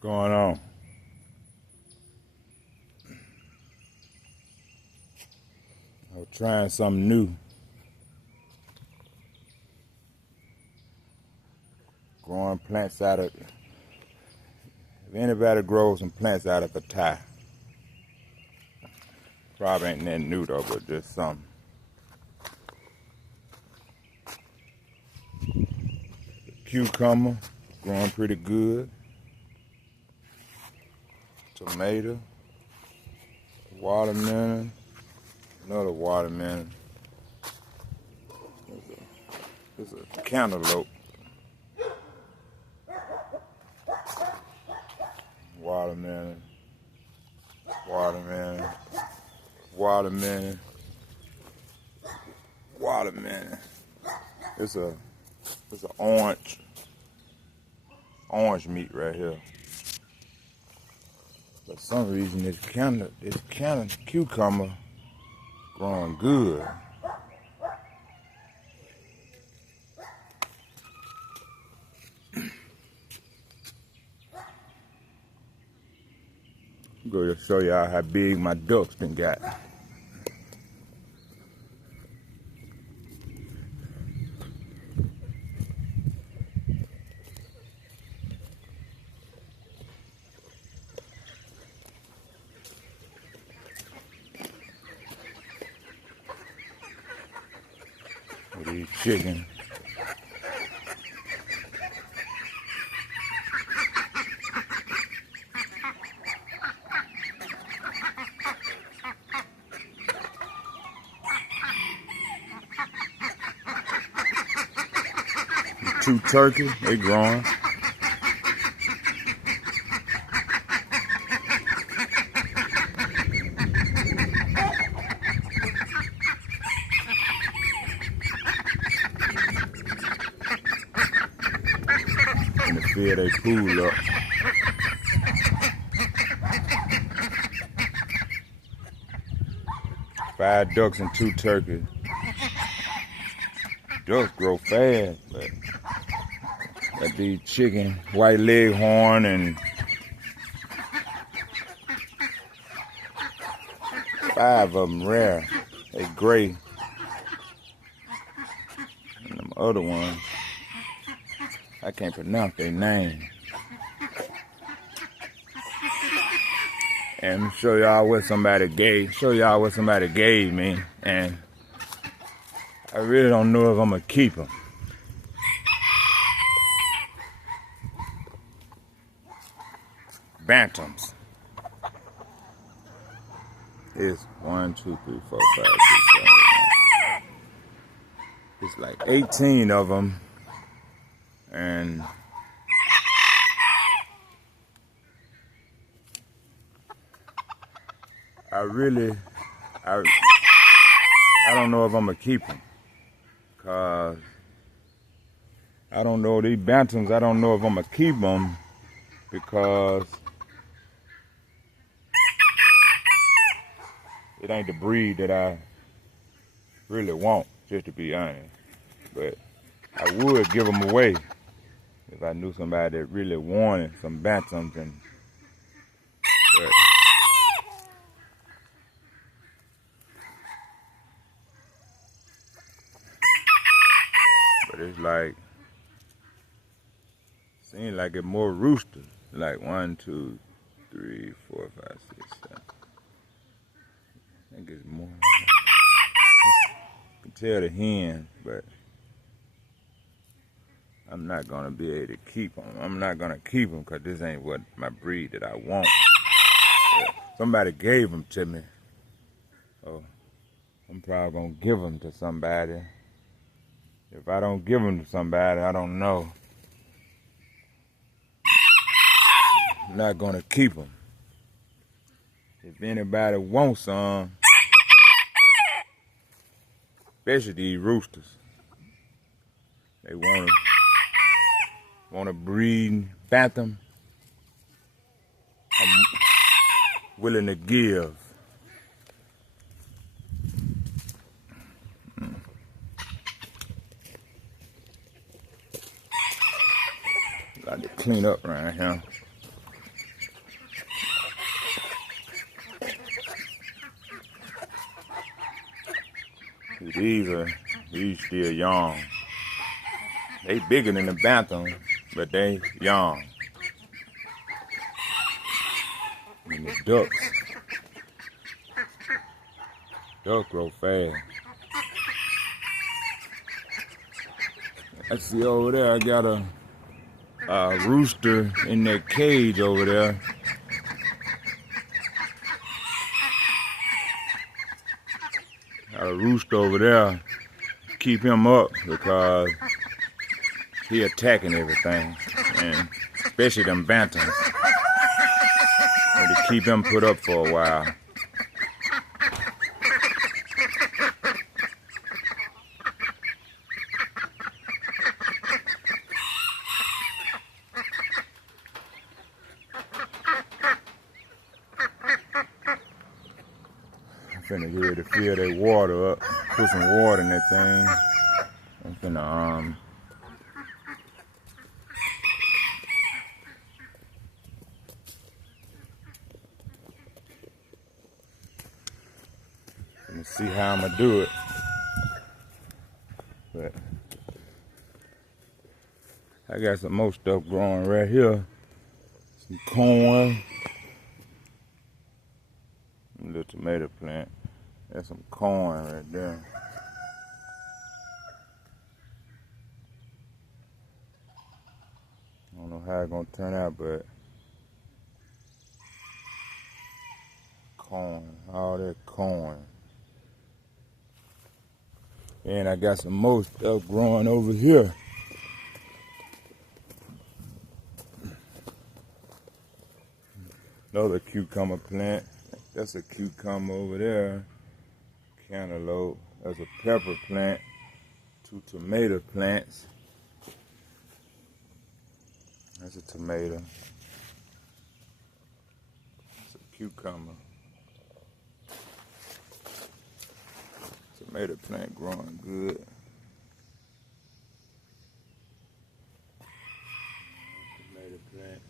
Going on? I was trying something new. Growing plants out of, if anybody grows some plants out of a tie, probably ain't nothing new though, but just something. Cucumber, growing pretty good. Tomato, watermelon, another watermelon. There's a cantaloupe. Watermelon, watermelon, watermelon, watermelon. It's a orange meat right here. For some reason, this cucumber growing good. I'm going to show y'all how big my ducks done got. These chickens. Two turkeys, they growing. In the field, they cool up. Five ducks and two turkeys. Ducks grow fast, but got these chicken, white leghorn and 5 of them rare. They gray. And them other ones, I can't pronounce their name. And show y'all what somebody gave me. And I really don't know if I'm gonna keep them. Bantams. It's 1, 2, 3, 4, 5, 6, 7, 8, 9. It's like 18 of them. And I don't know if I'm gonna keep them, cause I don't know these bantams. I don't know if I'm gonna keep them because it ain't the breed that I really want, just to be honest. But I would give them away if I knew somebody that really wanted some bantams. But it's like, seems like it's more roosters. Like 1, 2, 3, 4, 5, 6, 7. I think it's more. You can tell the hen, but I'm not gonna be able to keep them. I'm not gonna keep them because this ain't what my breed that I want. Somebody gave them to me, so I'm probably gonna give them to somebody. If I don't give them to somebody, I don't know. I'm not gonna keep them. If anybody wants some, especially these roosters, they want to breed bantam, I'm willing to give. Got to clean up around here. These still young. They bigger than the bantam, but they young. And the duck grow fast. I see over there, I got a rooster in that cage over there. Got a rooster over there. Keep him up because he attacking everything, and especially them bantams. And to keep him put up for a while. I'm finna get ready to fill that water up, put some water in that thing. I'm finna let me see how I'm gonna do it. But I got some more stuff growing right here. Some corn. A little tomato plant. That's some corn right there. I don't know how it's gonna turn out, but corn, all that corn. And I got some more stuff growing over here. Another cucumber plant. That's a cucumber over there. Cantaloupe. That's a pepper plant. 2 tomato plants. That's a tomato. That's a cucumber. Tomato plant growing good. Tomato plant.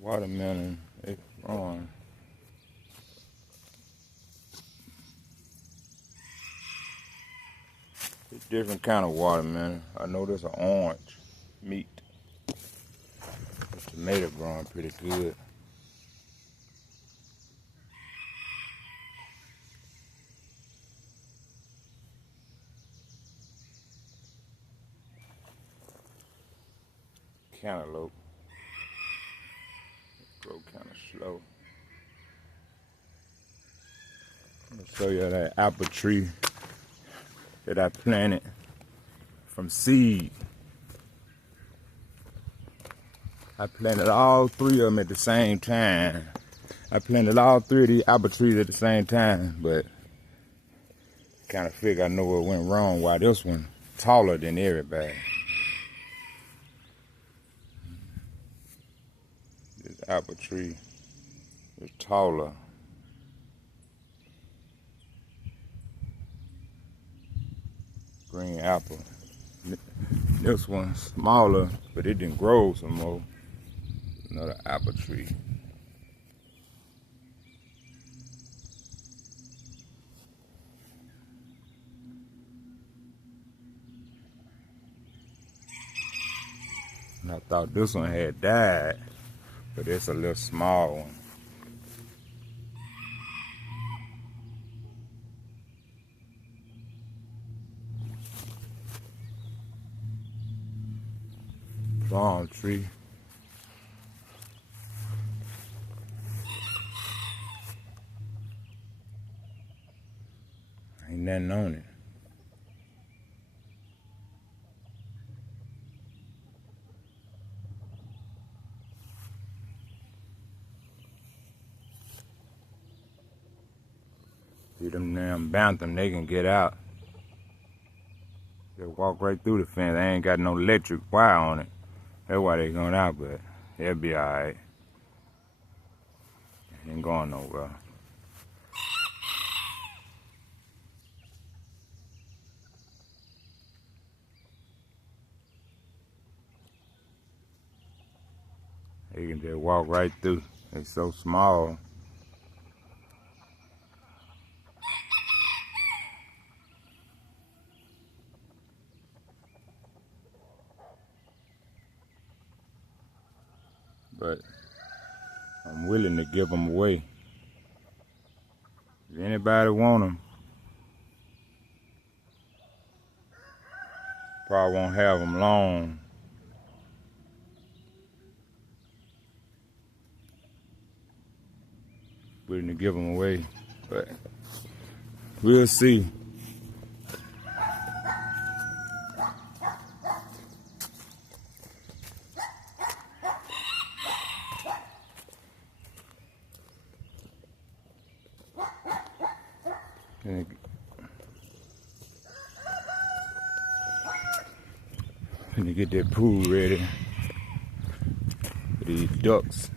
Watermelon, they growing. It's different kind of watermelon. I know there's an orange meat. The tomato growing pretty good. Cantaloupe. Grow kind of slow. I'm gonna show you that apple tree that I planted from seed. I planted all 3 of them at the same time. I planted all 3 of these apple trees at the same time, but kind of figure I know what went wrong. Why this one taller than everybody. This apple tree is taller. Green apple. This one's smaller, but it didn't grow some more. Another apple tree. And I thought this one had died, but it's a little small one. Palm tree. Ain't nothing on it. See them damn bantam, they can get out. They walk right through the fence. They ain't got no electric wire on it. That's why they going out, but they'll be alright. Ain't going nowhere. They can just walk right through. They so small. But I'm willing to give them away. If anybody want them, probably won't have them long. Willing to give them away, but we'll see. Gonna get that pool ready for these ducks.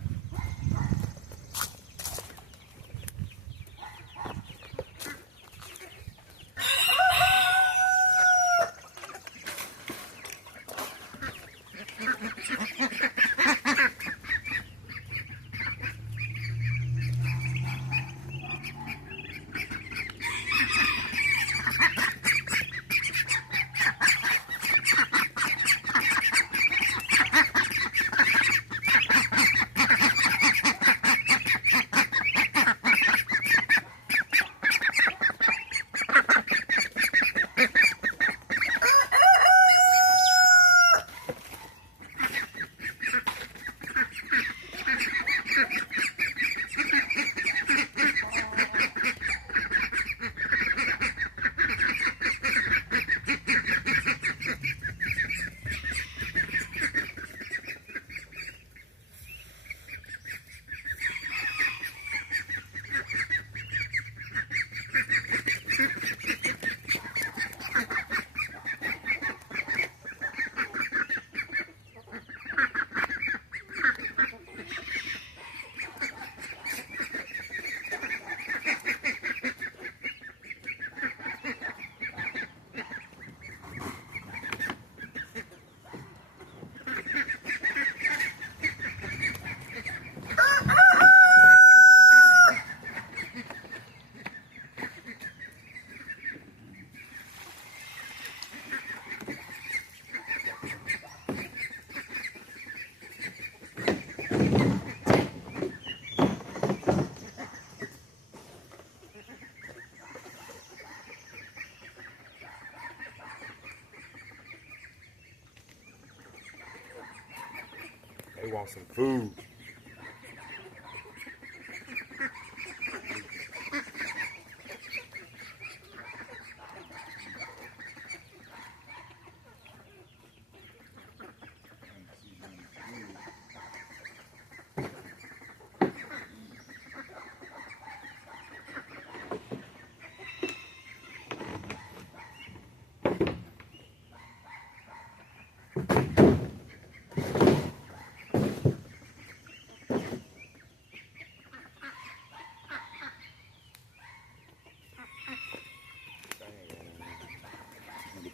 They want some food.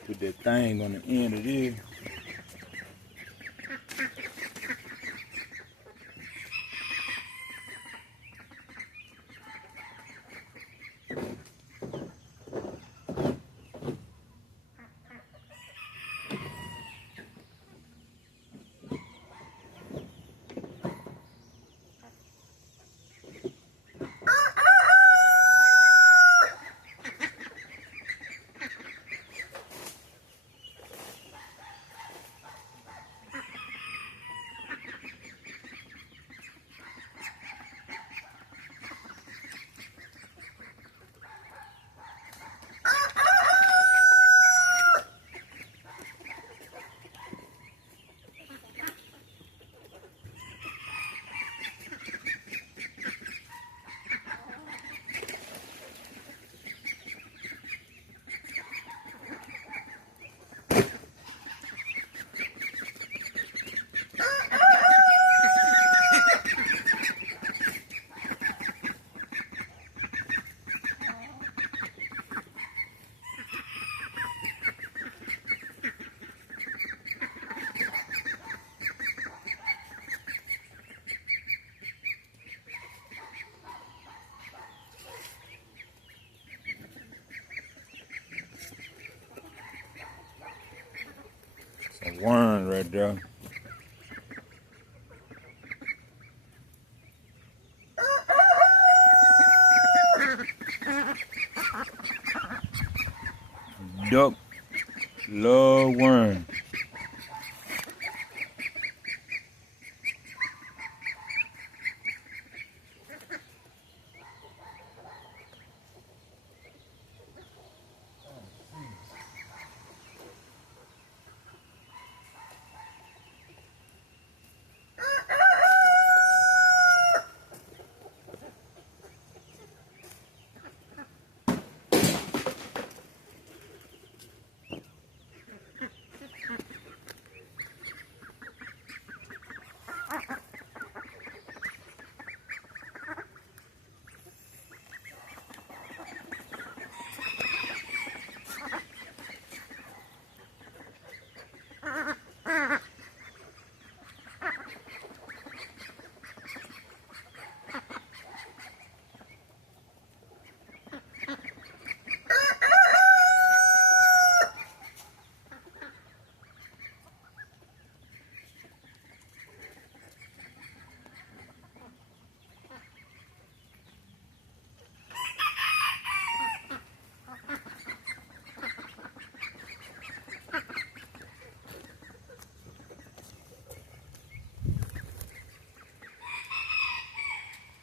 Put that thing on the end of this. Worm right there. Duck love worm.